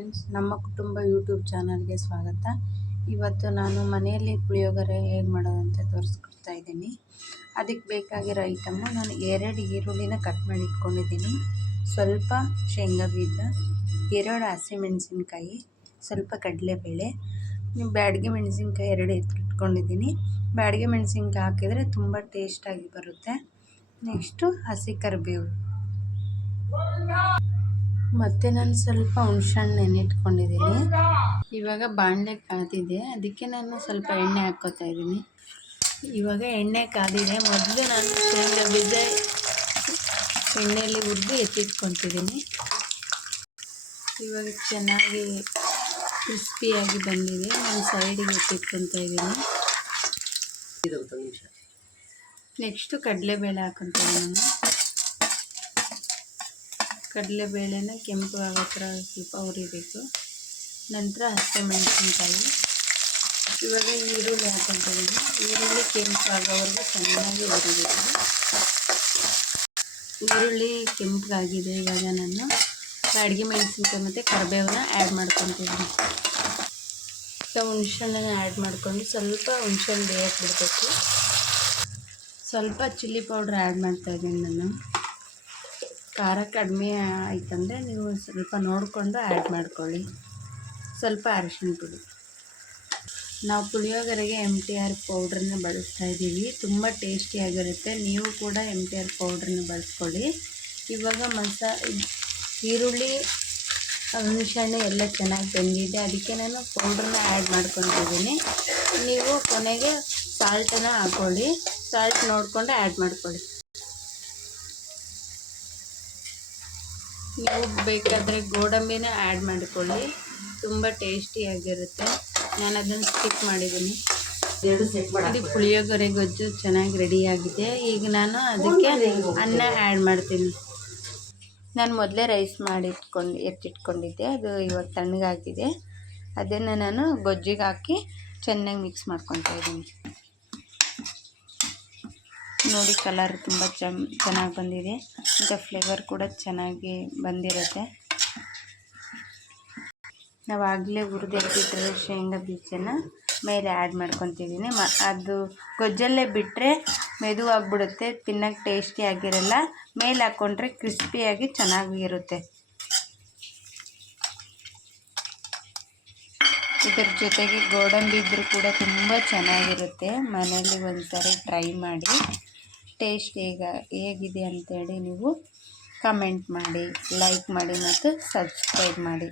Friends, ನಮ್ಮ ಕುಟುಂಬ YouTube ಚಾನಲ್ಗೆ ಸ್ವಾಗತ. ಇವತ್ತು ನಾನು ಮನೆಯಲ್ಲಿ ಪುಳಿಯೋಗರೆ ಹೇಗೆ ಮಾಡೋದು ಅಂತ ತೋರಿಸ್ಕೊಡ್ತಾ ಇದ್ದೀನಿ. ಅದಕ್ಕೆ ಬೇಕಾಗಿರೋ ಐಟಮ್ಮು, ನಾನು 2 ಈರುಳ್ಳಿನ ಕಟ್ ಮಾಡಿ ಇಟ್ಕೊಂಡಿದ್ದೀನಿ, ಸ್ವಲ್ಪ ಶೇಂಗಾ ಬೀಜ, 2 ಹಸಿಮೆಣಸಿನ್ಕಾಯಿ, ಸ್ವಲ್ಪ ಕಡಲೆಬೇಳೆ, ಬ್ಯಾಡಗಿ ಮೆಣಸಿನ್ಕಾಯಿ 2 ಇಟ್ಕೊಂಡಿದ್ದೀನಿ. ಬ್ಯಾಡಗಿ ಮೆಣಸಿನ್ಕಾಯಿ ಹಾಕಿದರೆ ತುಂಬ ಟೇಸ್ಟಾಗಿ ಬರುತ್ತೆ. ನೆಕ್ಸ್ಟು ಹಸಿ ಕರಿಬೇವು, ಮತ್ತು ನಾನು ಸ್ವಲ್ಪ ಹುಣಸೆಹಣ್ಣು ನೆನೆಟ್ಕೊಂಡಿದ್ದೀನಿ. ಇವಾಗ ಬಾಣಲೆ ಕಾದಿದೆ, ಅದಕ್ಕೆ ನಾನು ಸ್ವಲ್ಪ ಎಣ್ಣೆ ಹಾಕ್ಕೋತಾ ಇದ್ದೀನಿ. ಇವಾಗ ಎಣ್ಣೆ ಕಾದಿದೆ. ಮೊದಲು ನಾನು ಶೇಂಗಾ ಬೀಜ ಎಣ್ಣೆಯಲ್ಲಿ ಹುರಿದು ಎತ್ತಿಟ್ಕೊತಿದ್ದೀನಿ. ಇವಾಗ ಚೆನ್ನಾಗಿ ಕ್ರಿಸ್ಪಿಯಾಗಿ ಬಂದಿದೆ. ನಾನು ಸೈಡಿಗೆ ಎತ್ತಿಟ್ಕೊತಾ ಇದ್ದೀನಿ. ನೆಕ್ಸ್ಟು ಕಡಲೆಬೇಳೆ ಹಾಕ್ಕೊತೀನಿ. ನಾನು ಕಡಲೆಬೇಳೆನ ಕೆಂಪು ಆಗೋ ಥರ ಸ್ವಲ್ಪ ಹುರಿಬೇಕು. ನಂತರ ಹಸಿಮೆಣಸಿನ್ಕಾಯಿ, ಇವಾಗ ಈರುಳ್ಳಿ ಹಾಕ್ಕೊತಿದ್ದೀನಿ. ಈರುಳ್ಳಿ ಕೆಂಪು ಆಗೋವರೆಗೂ ಚೆನ್ನಾಗಿ ಹುರಿಬೇಕು. ಈರುಳ್ಳಿ ಕೆಂಪಾಗಿದೆ. ಇವಾಗ ನಾನು ಬ್ಯಾಡಗಿ ಮೆಣಸಿನ್ಕಾಯಿ ಮತ್ತು ಕರಿಬೇವನ್ನ ಆ್ಯಡ್ ಮಾಡ್ಕೊತಿದ್ದೀನಿ. ಈಗ ಹುಣಸೆಹಣ್ಣನ್ನು ಆ್ಯಡ್ ಮಾಡಿಕೊಂಡು ಸ್ವಲ್ಪ ಹುಣಸೆಹಣ್ಣು ಬೇಯಕ್ಕೆ ಬಿಡಬೇಕು. ಸ್ವಲ್ಪ ಚಿಲ್ಲಿ ಪೌಡ್ರ್ ಆ್ಯಡ್ ಮಾಡ್ತಾಯಿದ್ದೀನಿ. ನಾನು ಖಾರ ಕಡಿಮೆ ಆಯ್ತಂದರೆ ನೀವು ಸ್ವಲ್ಪ ನೋಡಿಕೊಂಡು ಆ್ಯಡ್ ಮಾಡ್ಕೊಳ್ಳಿ. ಸ್ವಲ್ಪ ಅರಿಶಿಣ ಪುಡಿ. ನಾವು ಪುಳಿಯೋಗರೆಗೆ MTR ಪೌಡ್ರನ್ನ ಬಳಸ್ತಾ ಇದ್ದೀವಿ. ತುಂಬ ಟೇಸ್ಟಿಯಾಗಿರುತ್ತೆ. ನೀವು ಕೂಡ MTR ಪೌಡ್ರನ್ನ ಬಳಸ್ಕೊಳ್ಳಿ. ಇವಾಗ ಈರುಳ್ಳಿ, ಹುಣಸೆಹಣ್ಣು ಎಲ್ಲ ಚೆನ್ನಾಗಿ ಬೆಂದಿದೆ. ಅದಕ್ಕೆ ನಾನು ಪೌಡ್ರನ್ನ ಆ್ಯಡ್ ಮಾಡ್ಕೊತಿದ್ದೀನಿ. ನೀವು ಕೊನೆಗೆ ಸಾಲ್ಟನ್ನು ಹಾಕ್ಕೊಳ್ಳಿ. ಸಾಲ್ಟ್ ನೋಡಿಕೊಂಡು ಆ್ಯಡ್ ಮಾಡ್ಕೊಳ್ಳಿ. ನೀವು ಬೇಕಾದರೆ ಗೋಡಂಬಿನ ಆ್ಯಡ್ ಮಾಡಿಕೊಳ್ಳಿ, ತುಂಬ ಟೇಸ್ಟಿಯಾಗಿರುತ್ತೆ. ನಾನು ಅದನ್ನು ಸ್ಕಿಪ್ ಮಾಡಿದ್ದೀನಿ. ಇದು ಪುಳಿಯೋಗರೆ ಗೊಜ್ಜು ಚೆನ್ನಾಗಿ ರೆಡಿಯಾಗಿದೆ. ಈಗ ನಾನು ಅದಕ್ಕೆ ಅನ್ನ ಆ್ಯಡ್ ಮಾಡ್ತೀನಿ. ನಾನು ಮೊದಲೇ ರೈಸ್ ಎತ್ತಿಟ್ಕೊಂಡಿದ್ದೆ, ಅದು ಇವಾಗ ತಣ್ಣಗಾಗಿದೆ. ಅದನ್ನು ನಾನು ಗೊಜ್ಜಿಗೆ ಹಾಕಿ ಚೆನ್ನಾಗಿ ಮಿಕ್ಸ್ ಮಾಡ್ಕೊತಾ ಇದ್ದೀನಿ. ನೋಡಿ, ಕಲರ್ ತುಂಬ ಚೆನ್ನಾಗಿ ಬಂದಿದೆ, ಮತ್ತು ಫ್ಲೇವರ್ ಕೂಡ ಚೆನ್ನಾಗಿ ಬಂದಿರುತ್ತೆ. ನಾವು ಆಗಲೇ ಹುರಿದು ಎತ್ತಿಟ್ಟಿರೋ ಶೇಂಗಾ ಬೀಜನ ಮೇಲೆ ಆ್ಯಡ್ ಮಾಡ್ಕೊತಿದ್ದೀನಿ. ಅದು ಗೊಜ್ಜಲ್ಲೇ ಬಿಟ್ಟರೆ ಮೆದುವಾಗಿಬಿಡುತ್ತೆ, ತಿನ್ನೋಕ್ಕೆ ಟೇಸ್ಟಿ ಆಗಿರಲ್ಲ. ಮೇಲೆ ಹಾಕ್ಕೊಂಡ್ರೆ ಕ್ರಿಸ್ಪಿಯಾಗಿ ಚೆನ್ನಾಗಿರುತ್ತೆ. ಇದರ ಜೊತೆಗೆ ಗೋಡಂಬಿ ಇದ್ದರೂ ಕೂಡ ತುಂಬ ಚೆನ್ನಾಗಿರುತ್ತೆ. ಮನೆಯಲ್ಲಿ ಒಂದ್ಸರಿ ಟ್ರೈ ಮಾಡಿ. ಟೇಸ್ಟ್ ಹೇಗಿದೆ ಅಂತೇಳಿ ನೀವು ಕಮೆಂಟ್ ಮಾಡಿ, ಲೈಕ್ ಮಾಡಿ ಮತ್ತು ಸಬ್ಸ್ಕ್ರೈಬ್ ಮಾಡಿ.